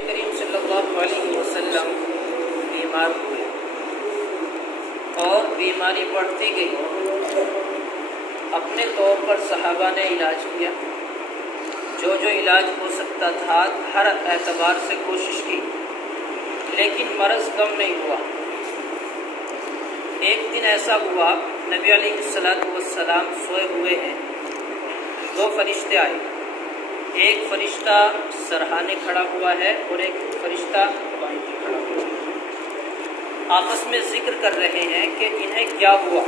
کریم صلی اللہ علیہ وسلم بیمار ہوئے اور بیماری بڑھتی گئی۔ اپنے طور پر صحابہ نے علاج کیا، جو علاج ہو سکتا تھا ہر اعتبار سے کوشش کی، لیکن مرض کم نہیں ہوا۔ ایک دن ایسا ہوا، نبی علیہ السلام سوئے ہوئے ہیں، دو فرشتے آئے، ایک فرشتہ سرہانے کھڑا ہوا ہے اور ایک فرشتہ بائیں کی کھڑا ہوا ہے۔ آپس میں ذکر کر رہے ہیں کہ انہیں کیا ہوا،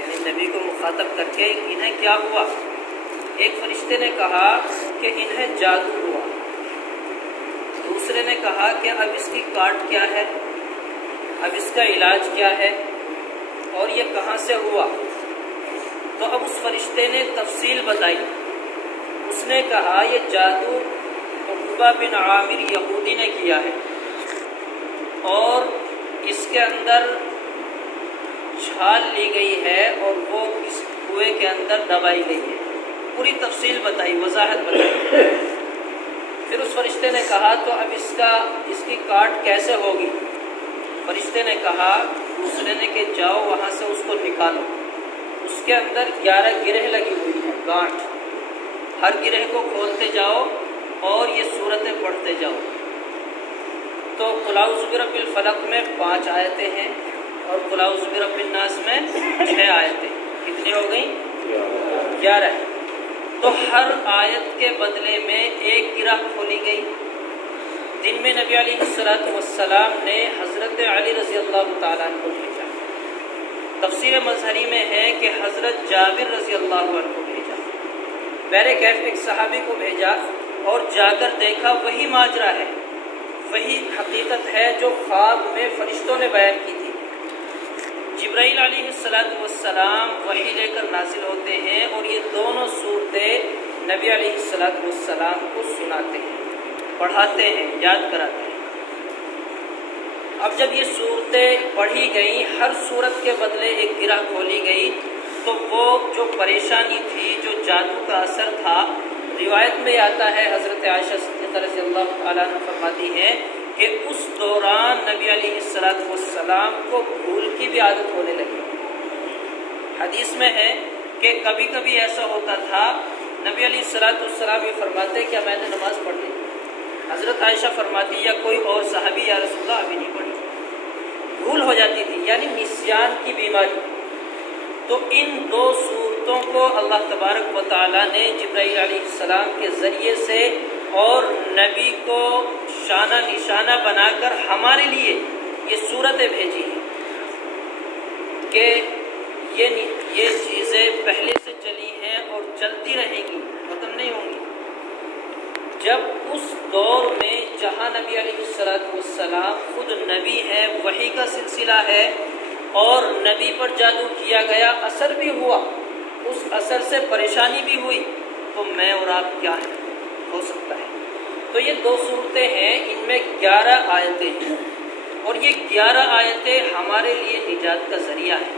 یعنی نبی کو مخاطب کر کے انہیں کیا ہوا۔ ایک فرشتے نے کہا کہ انہیں جادو ہوا، دوسرے نے کہا کہ اب اس کی کاٹ کیا ہے، اب اس کا علاج کیا ہے اور یہ کہاں سے ہوا۔ تو اب اس فرشتے نے تفصیل بتائی۔ اس نے کہا یہ جادو عقبہ بن عامر یہودی نے کیا ہے اور اس کے اندر چھال لی گئی ہے اور وہ اس کنویں کے اندر دبائی گئی ہے۔ پوری تفصیل بتائی، وضاحت بتائی۔ پھر اس فرشتے نے کہا تو اب اس کی کاٹ کیسے ہوگی۔ فرشتے نے کہا دوسرے نے کہ جاؤ وہاں سے اس کو نکالو۔ اس کے اندر 11 گرہ لگی ہوئی ہیں، گانٹھ، ہر گرہ کو کھولتے جاؤ اور یہ سورتیں پڑھتے جاؤ۔ تو قل اعوذ برب الفلق میں 5 آیتیں ہیں اور قل اعوذ برب الناس میں 6 آیتیں، کتنی ہو گئیں؟ 11 ہیں۔ تو ہر آیت کے بدلے میں ایک گرہ کھولی گئی۔ دن میں نبی علیہ السلام نے حضرت علی رضی اللہ تعالیٰ عنہ کو بھیجا۔ تفسیر مظہری میں ہے کہ حضرت جابر رضی اللہ عنہ کو بھیجا۔ بہر کیف ایک صحابی کو بھیجا اور جا کر دیکھا وہی ماجرا ہے، وہی حقیقت ہے جو خواب میں فرشتوں نے بیان کی تھی۔ جبرائیل علیہ السلام وحی لے کر نازل ہوتے ہیں اور یہ دونوں صورتیں نبی علیہ السلام کو سناتے ہیں، پڑھاتے ہیں، یاد کراتے ہیں۔ اب جب یہ صورتیں پڑھی گئیں، ہر صورت کے بدلے ایک گرہ کھولی گئی، تو وہ جو پریشانی تھی، جو جادو کا اثر تھا، روایت میں آتا ہے، حضرت عائشہ صدیقہ رضی اللہ تعالیٰ عنہ فرماتی ہیں کہ اس دوران نبی علیہ السلام کو بھول کی بھی عادت ہونے لگی۔ حدیث میں ہے کہ کبھی کبھی ایسا ہوتا تھا، نبی علیہ السلام یہ فرماتے کہ میں نے نماز پڑھ لی، حضرت عائشہ فرماتی یا کوئی اور صحابی یا رسول اللہ ابھی نہیں پڑھی، بھول ہو جاتی تھی، یعنی نسیان کی بیماری۔ تو ان دو صورتوں کو اللہ تبارک و تعالیٰ نے جبرائیل علیہ السلام کے ذریعے سے اور نبی کو شانہ نشانہ بنا کر ہمارے لیے یہ صورتیں بھیجی ہیں کہ یہ چیزیں پہلے سے چلی ہیں اور چلتی رہیں گی، ختم نہیں ہوں گی۔ جب اس دور میں جہاں نبی علیہ السلام خود نبی ہے، وحی کا سلسلہ ہے اور نبی پر جادو کیا گیا، اثر بھی ہوا، اس اثر سے پریشانی بھی ہوئی، تو میں اور آپ کیا ہے، ہو سکتا ہے۔ تو یہ دو صورتیں ہیں، ان میں 11 آیتیں ہیں اور یہ 11 آیتیں ہمارے لیے نجات کا ذریعہ ہیں۔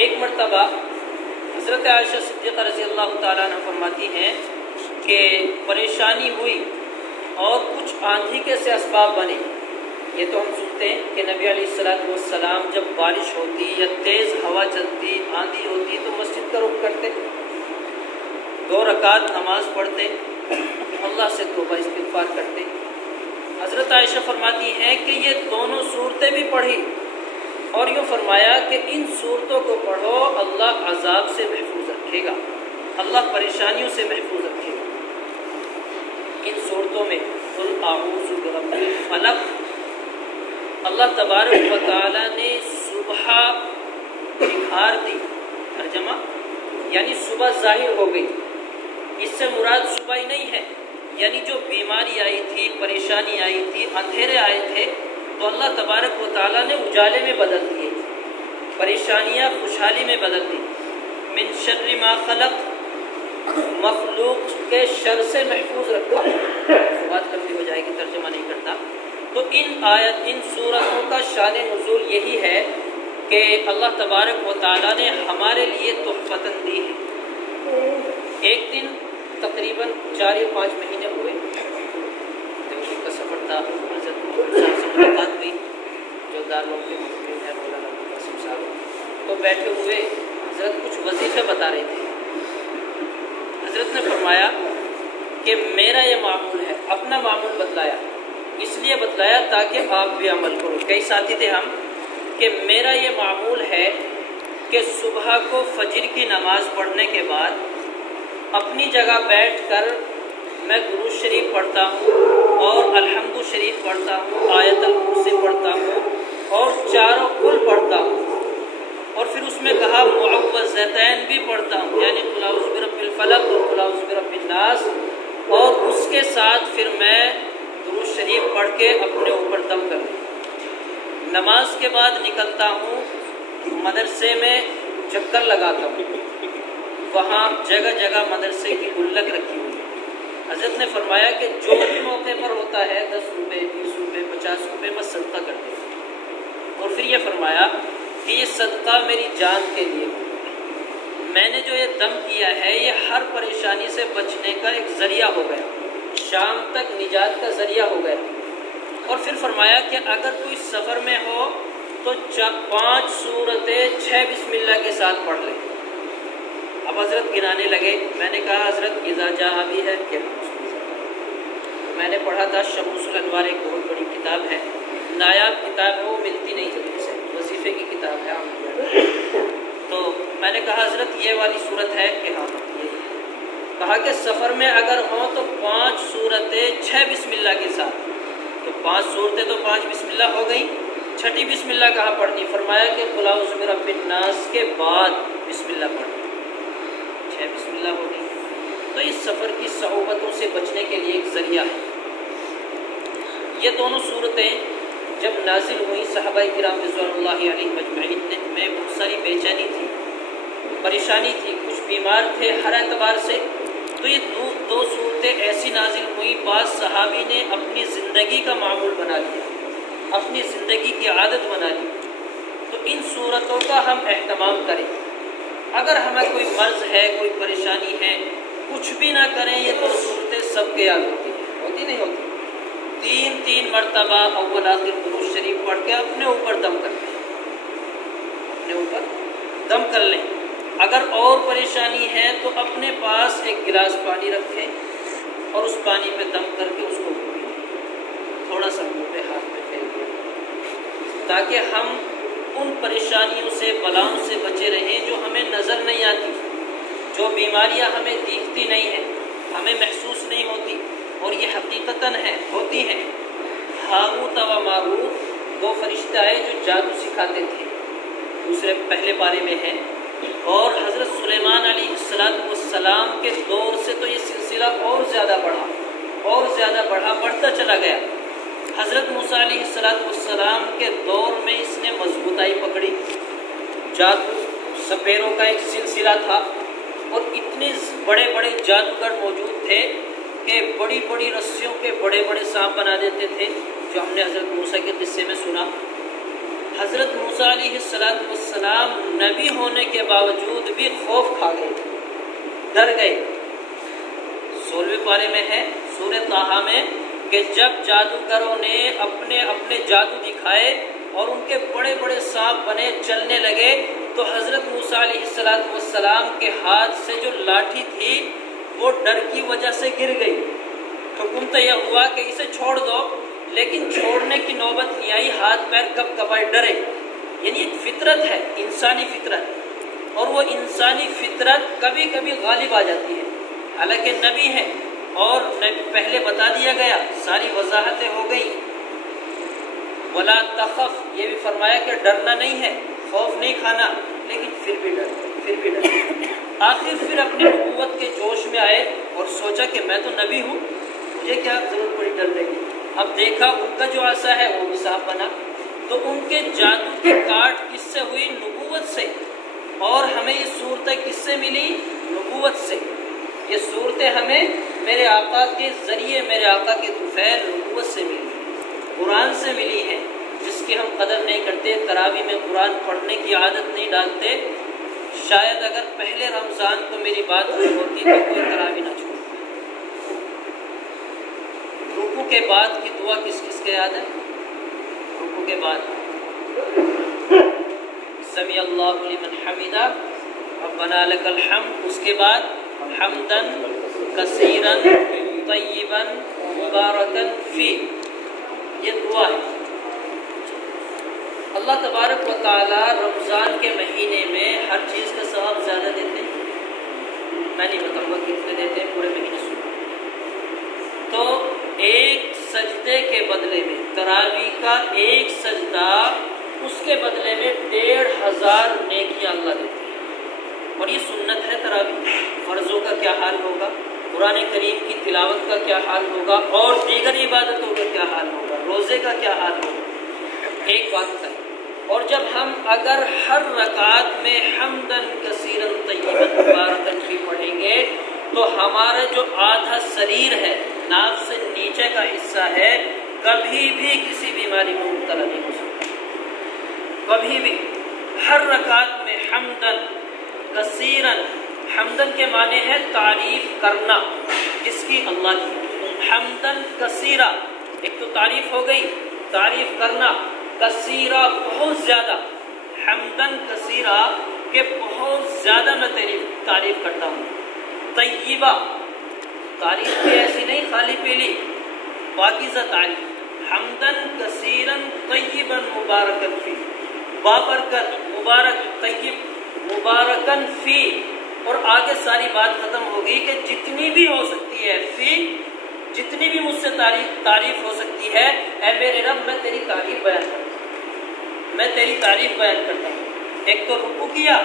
ایک مرتبہ حضرت عائشہ صدیقہ رضی اللہ تعالیٰ عنہ فرماتی ہیں کہ پریشانی ہوئی اور کچھ آندھی کے سے اسباب بنے۔ یہ تو ہم سنتے ہیں کہ نبی علیہ السلام جب بارش ہوتی یا تیز ہوا چلتی، آندھی ہوتی تو مسجد کا رخ کرتے، 2 رکعت نماز پڑھتے، اللہ سے توبہ استغفار کرتے۔ حضرت عائشہ فرماتی ہیں کہ یہ دونوں صورتیں بھی پڑھی اور یوں فرمایا کہ ان صورتوں کو پڑھو، اللہ عذاب سے محفوظ رکھے گا، اللہ پریشانیوں سے محفوظ رکھے گا۔ ان صورتوں میں قل اعوذ برب الفلق، اللہ تبارک و تعالیٰ نے صبح نکھار دی، ترجمہ یعنی صبح ظاہر ہو گئی۔ اس سے مراد صبح ہی نہیں ہے، یعنی جو بیماری آئی تھی، پریشانی آئی تھی، اندھیرے آئے تھے، تو اللہ تبارک و تعالیٰ نے اجالے میں بدل دیے، پریشانیاں خوشحالی میں بدل دی۔ من شر ما خلق، مخلوق کے شر سے محفوظ رکھا۔ بات لمبی ہو جائے گی، ترجمہ نہیں کرتا۔ تو ان سورتوں کا شان نزول یہی ہے کہ اللہ تبارک و تعالیٰ نے ہمارے لیے تحفتاً دی ہے۔ ایک دن تقریباً 4 یا 5 مہینے ہوئے ملاقات ہوئی جو دارالعلوم کے محترم ہیں مولانا ابو قاسم صاحب، تو بیٹھے ہوئے حضرت کچھ وظیفے بتا رہے تھے۔ حضرت نے فرمایا کہ میرا یہ معمول ہے، اپنا معمول بتلایا، اس لیے بتلایا تاکہ آپ بھی عمل کرو۔ کئی ساتھی تھے ہم کہ میرا یہ معمول ہے کہ صبح کو فجر کی نماز پڑھنے کے بعد اپنی جگہ بیٹھ کر میں درود شریف پڑھتا ہوں اور الحمد شریف پڑھتا ہوں، آیت الکرسی پڑھتا ہوں اور چاروں کل پڑھتا ہوں، اور پھر اس میں کہا معوذتین بھی پڑھتا ہوں، یعنی قل اعوذ برب الفلق اور قل اعوذ برب الناس، اور اس کے ساتھ پھر میں درود شریف پڑھ کے اپنے اوپر دم کر لوں۔ نماز کے بعد نکلتا ہوں، مدرسے میں چکر لگاتا ہوں، وہاں جگہ جگہ مدرسے کی گلک رکھی ہوئی ہے۔ حضرت نے فرمایا کہ جو بھی موقع پر ہوتا ہے 10 روپے 20 روپے 50 روپے میں صدقہ کر دیتا ہوں، اور پھر یہ فرمایا کہ یہ صدقہ میری جان کے لیے ہو، میں نے جو یہ دم کیا ہے یہ ہر پریشانی سے بچنے کا ایک ذریعہ ہو گیا، شام تک نجات کا ذریعہ ہو گیا۔ اور پھر فرمایا کہ اگر کوئی سفر میں ہو تو 5 سورتیں 6 بسم اللہ کے ساتھ پڑھ لیں۔ اب حضرت گنانے لگے، میں نے کہا حضرت اذا جاء بھی ہے کہ میں نے پڑھا تھا شموس الانوار، ایک بہت بڑی کتاب ہے، نایاب کتاب ہے، وہ ملتی نہیں جلدی سے، وظیفے کی کتاب ہے عام۔ تو میں نے کہا حضرت یہ والی صورت ہے کہ ہاں یہ کہا کہ سفر میں اگر ہوں تو 5 سورتیں 6 بسم اللہ کے ساتھ، تو 5 صورتیں تو 5 بسم اللہ ہو گئی، چھٹی بسم اللہ کہاں پڑھنی؟ فرمایا کہ قل اعوذ برب الناس کے بعد بسم اللہ پڑھنی، 6 بسم اللہ ہو گئی۔ تو اس سفر کی صعوبتوں سے بچنے کے لیے ایک ذریعہ ہے۔ یہ دونوں صورتیں جب نازل ہوئی صحابہ کرام رضوان اللہ علیہم اجمعین میں بہت ساری بے چینی تھی، پریشانی تھی، کچھ بیمار تھے ہر اعتبار سے، تو یہ دو صورتیں ایسی نازل ہوئی، بعض صحابی نے اپنی زندگی کا معمول بنا لیا، اپنی زندگی کی عادت بنا لی۔ تو ان صورتوں کا ہم اہتمام کریں۔ اگر ہمیں کوئی مرض ہے، کوئی پریشانی ہے، کچھ بھی نہ کریں، یہ تو صورتیں سب کے یاد ہوتی ہیں، ہوتی نہیں ہوتی؟ 3 مرتبہ اول آخر درود شریف پڑھ کے اپنے اوپر دم کر لیں، اپنے اوپر دم کر لیں۔ اگر اور پریشانی ہے تو اپنے پاس ایک گلاس پانی رکھیں اور اس پانی پہ دم کر کے اس کو تھوڑا سا منہ پہ ہاتھ پہ پھیر دیں، تاکہ ہم ان پریشانیوں سے بلاؤں سے بچے رہیں جو ہمیں نظر نہیں آتی، جو بیماریاں ہمیں دیکھتی نہیں ہیں، ہمیں محسوس نہیں ہوتی، اور یہ حقیقتاً ہوتی ہیں۔ ہاروت و ماروت 2 فرشتے آئے جو جادو سکھاتے تھے، دوسرے پہلے پارے میں ہیں، اور حضرت سلیمان علیہ السلام کے دور سے تو یہ سلسلہ اور زیادہ بڑھا بڑھتا چلا گیا۔ حضرت موسیٰ علیہ السلام کے دور میں اس نے مضبوطائی پکڑی، جادو سپیروں کا ایک سلسلہ تھا، اور اتنے بڑے بڑے جادوگر موجود تھے کہ بڑی بڑی رسیوں کے بڑے بڑے سانپ بنا دیتے تھے، جو ہم نے حضرت موسیٰ کے قصے میں سنا۔ حضرت موسیٰ علیہ السلام نبی ہونے کے باوجود بھی خوف کھا گئے، ڈر گئے۔ 16ویں پارے میں ہے سورہ طٰہٰ میں کہ جب جادوگروں نے اپنے جادو دکھائے اور ان کے بڑے بڑے سانپ بنے چلنے لگے، تو حضرت موسیٰ علیہ السلام کے ہاتھ سے جو لاٹھی تھی وہ ڈر کی وجہ سے گر گئی۔ حکم تو یہ ہوا کہ اسے چھوڑ دو، لیکن چھوڑنے کی نوبت نہیں آئی، ہاتھ پیر کب کبائے ڈرے۔ یعنی ایک فطرت ہے، انسانی فطرت، اور وہ انسانی فطرت کبھی کبھی غالب آ جاتی ہے۔ حالانکہ نبی ہے اور پہلے بتا دیا گیا، ساری وضاحتیں ہو گئی۔ ولا تخف، یہ بھی فرمایا کہ ڈرنا نہیں ہے، خوف نہیں کھانا، لیکن پھر بھی ڈر۔ آخر پھر اپنی نبوت کے جوش میں آئے اور سوچا کہ میں تو نبی ہوں، مجھے کیا ضرورت پڑی ڈرنے کی۔ اب دیکھا ان کا جو عصا ہے وہ بھی صاف بنا، تو ان کے جادو کی کاٹ کس سے ہوئی؟ نبوت سے۔ اور ہمیں یہ صورتیں کس سے ملی؟ نبوت سے۔ یہ صورتیں ہمیں میرے آقا کے ذریعے، میرے آقا کے طفیل نبوت سے ملی، قرآن سے ملی ہے، جس کی ہم قدر نہیں کرتے، تراویح میں قرآن پڑھنے کی عادت نہیں ڈالتے۔ شاید اگر پہلے رمضان کو میری بات ہوئی ہوتی تو کوئی تراویح نہ چھوڑتا۔ رکوع کے بعد کی دعا کس کس کے یاد ہے؟ کے بعد سمی اللہ لمن حمدہ ربنا لک الحمد، اس کے بعد حمدن کثیرن طیبا مبارکن فی، یہ دعا ہے۔ اللہ تبارک و تعالی رمضان کے مہینے میں ہر چیز کا ثواب زیادہ دیتے ہیں، میں نہیں بتاؤں گا کتنے دیتے ہیں، پورے مہینے سنو۔ تو ایک سجدے کے بدلے میں، تراویح کا ایک سجدہ، اس کے بدلے میں 1500 نیکیاں اللہ دیتے ہیں، اور یہ سنت ہے تراویح۔ فرضوں کا کیا حال ہوگا، قرآن کریم کی تلاوت کا کیا حال ہوگا، اور دیگر عبادتوں کا کیا حال ہوگا، روزے کا کیا حال ہوگا، ایک بات ہے۔ اور جب ہم اگر ہر رکعت میں حمدن کثیرن طیبا مبارکن فی پڑھیں گے تو ہمارا جو آدھا شریر ہے، ناف سے نیچے کا حصہ ہے، کبھی بھی کسی بیماری میں مبتلا نہیں ہو سکتا، کبھی بھی۔ ہر رکعت میں حمدن کثیرن، حمدن کے معنی ہے تعریف کرنا، کس کی؟ اللہ کی۔ حمدن کثیرہ، ایک تو تعریف ہو گئی، تعریف کرنا، کثیرہ بہت زیادہ، حمدن کثیرہ کہ بہت زیادہ میں تعریف کرتا ہوں۔ طیبہ، تعریف بھی ایسی نہیں خالی پیلی، پاکیزہ تعریف۔ حمدن کثیرن طیبا مبارکن فی، بابرکت، مبارک، طیب، مبارکن فی، اور آگے ساری بات ختم ہوگی کہ جتنی بھی ہو سکتی ہے، فی، جتنی بھی مجھ سے تعریف ہو سکتی ہے، اے میرے رب میں تیری تعریف بیان کرتا ہوں، میں تیری تعریف بیان کرتا ہوں۔ ایک تو رکوع کیا،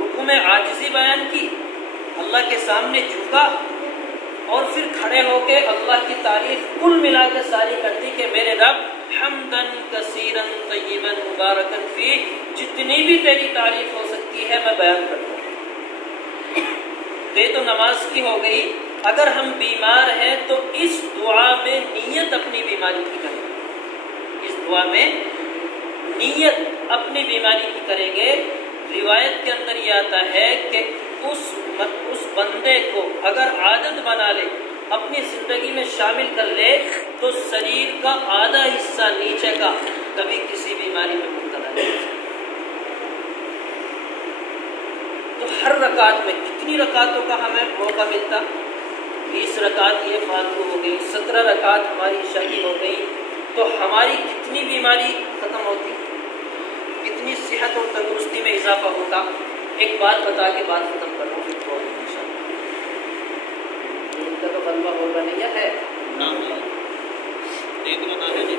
رکوع میں عاجزی بیان کی، اللہ کے سامنے جھکا، اور پھر کھڑے ہو کے اللہ کی تعریف کل ملا کے ساری کر دی کہ میرے رب حمدن کثیرن طیبا مبارکن فی، جتنی بھی تیری تعریف ہو سکتی ہے میں بیان کرتا ہوں۔ یہ تو نماز کی ہو گئی۔ اگر ہم بیمار ہیں تو اس دعا میں نیت اپنی بیماری کی کریں گے، اس دعا میں نیت اپنی بیماری کی کریں گے۔ روایت کے اندر یہ آتا ہے کہ اس بندے کو اگر عادت بنا لے، اپنی زندگی میں شامل کر لے، تو شریر کا آدھا حصہ نیچے کا کبھی کسی بیماری میں مبتلا نہیں ہو سکتا۔ تو ہر رکعت میں کتنی رکعتوں کا ہمیں موقع ملتا؟ 20 رکعت یہ فاتحہ ہو گئی، 17 رکعت ہماری عشاء کی ہو گئی، تو ہماری کتنی بیماری ختم ہوتی، کتنی صحت اور تندرستی میں اضافہ ہوتا۔ ایک بات بتا کے بات ختم کر رہا ہوں، پھر تو انشاءاللہ ان کا تو غلبہ ہوگا نہیں ہے ایک بتا ہے جی۔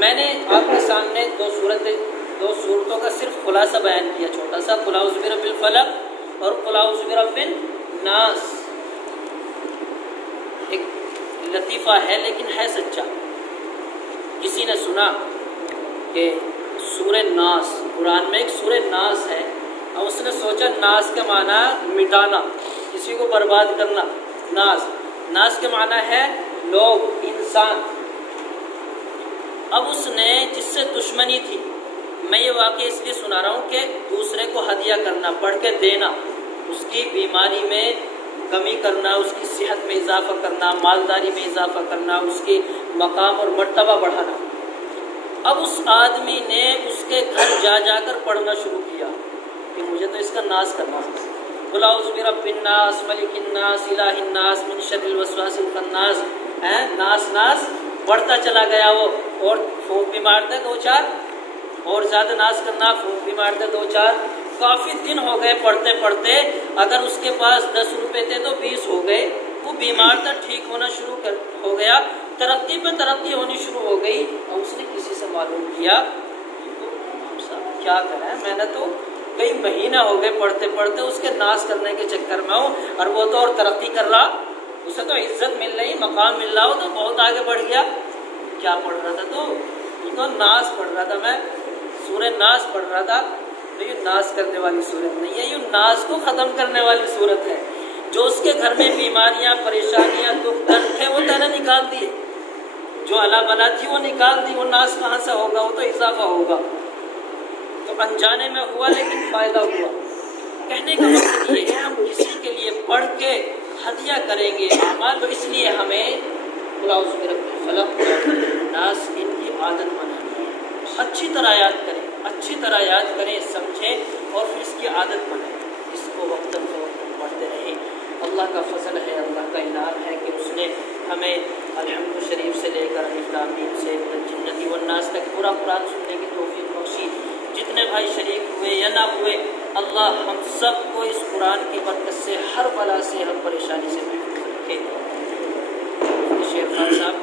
میں نے آپ کے سامنے دو صورتوں کا صرف خلاصہ بیان کیا، چھوٹا سا، قل اعوذ برب الفلق اور قل اعوذ برب الناس۔ ایک لطیفہ ہے لیکن ہے سچا۔ کسی نے سنا کہ سورہ ناس، قرآن میں ایک سورہ ناس ہے، اور اس نے سوچا ناس کا معنی مٹانا، کسی کو برباد کرنا، ناس کے معنی ہے لوگ، انسان۔ اب اس نے جس سے دشمنی تھی، میں یہ واقعہ اس لیے سنا رہا ہوں کہ دوسرے کو ہدیہ کرنا، پڑھ کے دینا، اس کی بیماری میں کمی کرنا، اس کی صحت میں اضافہ کرنا، مالداری میں اضافہ کرنا، اس کی مقام اور مرتبہ بڑھانا۔ اب اس آدمی نے اس کے گھر جا جا کر پڑھنا شروع کیا کہ مجھے تو اس کا ناس کرنا ہے، قل اعوذ برب الناس ملک الناس الہ الناس من شر الوسواس الخناس، ناس بڑھتا چلا گیا وہ، اور پھونک بھی مارتے 2-4، اور زیادہ ناس کرنا، پھونک بھی مارتے 2-4۔ کافی دن ہو گئے پڑھتے پڑھتے، اگر اس کے پاس 10 روپے تھے تو 20 ہو گئے، وہ بیمار تھا، ٹھیک ہونا شروع ہو گیا، ترقی پہ ترقی ہونی شروع ہو گئی۔ اور اس نے کسی سے معلوم کیا صاحب کیا کریں، میں نے تو کئی مہینہ ہو گئے پڑھتے پڑھتے اس کے ناس کرنے کے چکر میں ہوں، اور وہ تو اور ترقی کر رہا، اسے تو عزت مل رہی، مقام مل رہا ہو، تو بہت آگے بڑھ گیا۔ کیا پڑھ رہا تھا تو ناس پڑھ رہا تھا، میں سورہ ناس پڑھ رہا تھا۔ تو یہ ناس کرنے والی صورت نہیں ہے، یہ ناس کو ختم کرنے والی صورت ہے۔ جو اس کے گھر میں بیماریاں، پریشانیاں، دکھ درد تھے، وہ میں نے نکال دیے، جو اللہ بلا تھی وہ نکال دی، وہ ناس کہاں سے ہوگا، وہ تو اضافہ ہوگا۔ تو انجانے میں ہوا لیکن فائدہ ہوا۔ کہنے کا مقصد یہ ہے ہم کسی کے لیے پڑھ کے ہدیہ کریں گے اعمال، تو اس لیے ہمیں قل اعوذ برب الفلق قل اعوذ برب الناس ان کی عادت بنانی ہے۔ اچھی طرح یاد کریں، اچھی طرح یاد کریں، سمجھیں اور پھر اس کی عادت بنائیں، اس کو وقتاً فوقتاً پڑھتے رہیں۔ اللہ کا فضل ہے، اللہ کا انعام ہے کہ اس نے ہمیں الحمد شریف سے لے کر الف لام میم سے الجنۃ والناس تک پورا قرآن سننے کی توفیق بخشی۔ جتنے بھائی شریک ہوئے یا نہ ہوئے، اللہ ہم سب کو اس قرآن کی برکت سے ہر بلا سے، ہر پریشانی سے محفوظ رکھے۔ شیخ خان صاحب